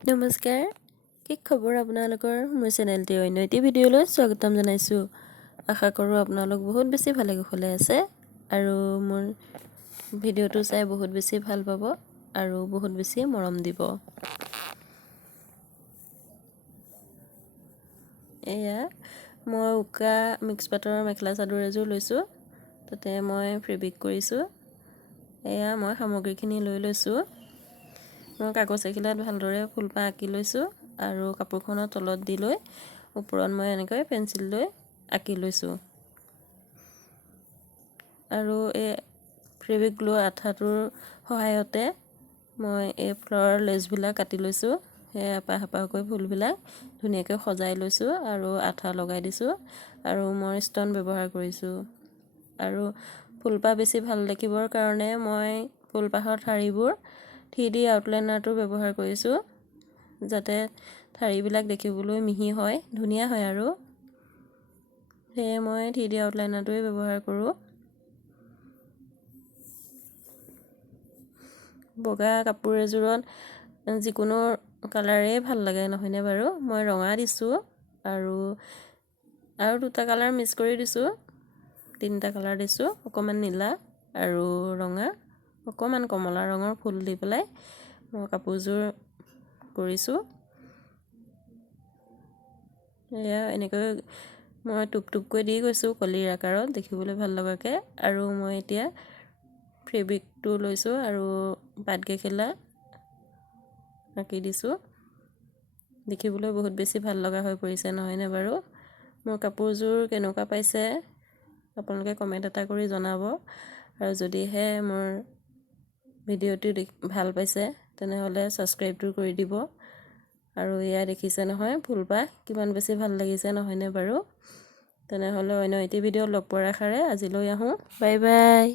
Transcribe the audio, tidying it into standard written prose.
নমস্কাৰ, কি খবৰ আপোনালোকৰ? মোৰ চেনেলটি অন্য এটি ভিডিঅ'লৈ স্বাগতম জনাইছোঁ। আশা কৰোঁ আপোনালোক বহুত বেছি ভালে কুশলে আছে আৰু মোৰ ভিডিঅ'টো চাই বহুত বেছি ভাল পাব আৰু বহুত বেছি মৰম দিব। এয়া মই উকা মিক্স পাটৰ মেখেলা চাদৰ এযোৰ লৈছোঁ। তাতে মই ফেব্ৰিক কৰিছোঁ। এয়া মই সামগ্ৰীখিনি লৈ লৈছোঁ। মই কাগজ এখিলাত ভালদৰে ফুলপাহ আঁকি লৈছোঁ আৰু কাপোৰখনৰ তলত দি লৈ ওপৰত মই এনেকৈ পেঞ্চিল লৈ আঁকি লৈছোঁ। আৰু এই ফেব্ৰিক গ্লু আঠাটোৰ সহায়তে মই এই ফ্লাৱাৰ লেচবিলাক কাটি লৈছোঁ। সেই এপাহ এপাহকৈ ফুলবিলাক ধুনীয়াকৈ সজাই লৈছোঁ আৰু আঠা লগাই দিছোঁ আৰু মই ষ্টন ব্যৱহাৰ কৰিছোঁ। আৰু ফুলপাহ বেছি ভাল দেখিবৰ কাৰণে মই ফুলপাহৰ ঠাৰিবোৰ 3D আউটলাইনাৰটো ব্যৱহাৰ কৰিছোঁ, যাতে ঠাৰিবিলাক দেখিবলৈ মিহি হয়, ধুনীয়া হয় আৰু সেয়ে মই 3D আউটলাইনাৰটোৱে ব্যৱহাৰ কৰোঁ। বগা কাপোৰ এযোৰত যিকোনো কালাৰেই ভাল লাগে নহয়নে বাৰু? মই ৰঙা দিছোঁ আৰু দুটা কালাৰ মিক্স কৰি দিছোঁ। 3টা কালাৰ দিছোঁ, অকণমান নীলা আৰু ৰঙা, অকণমান কমলা ৰঙৰ ফুল দি পেলাই মই কাপোৰযোৰ কৰিছোঁ। এয়া এনেকৈ মই টুপটুপকৈ দি গৈছোঁ কলিৰ আকাৰত দেখিবলৈ ভাল লগাকৈ। আৰু মই এতিয়া ফেব্ৰিকটো লৈছোঁ আৰু পাতকেইখিলা আঁকি দিছোঁ। দেখিবলৈ বহুত বেছি ভাল লগা হৈ পৰিছে নহয়নে বাৰু? মোৰ কাপোৰযোৰ কেনেকুৱা পাইছে আপোনালোকে কমেণ্ট এটা কৰি জনাব। আৰু যদিহে মোৰ ভিডিঅ'টো ভাল পাইছে তেনেহ'লে ছাবস্ক্ৰাইবটো কৰি দিব। আৰু এয়া দেখিছে নহয় ফুলপাহ কিমান বেছি ভাল লাগিছে নহয়নে বাৰু? তেনেহ'লে অন্য এটি ভিডিঅ'ত লগ পোৱাৰ আশাৰে আজিলৈ আহোঁ। Bye bye.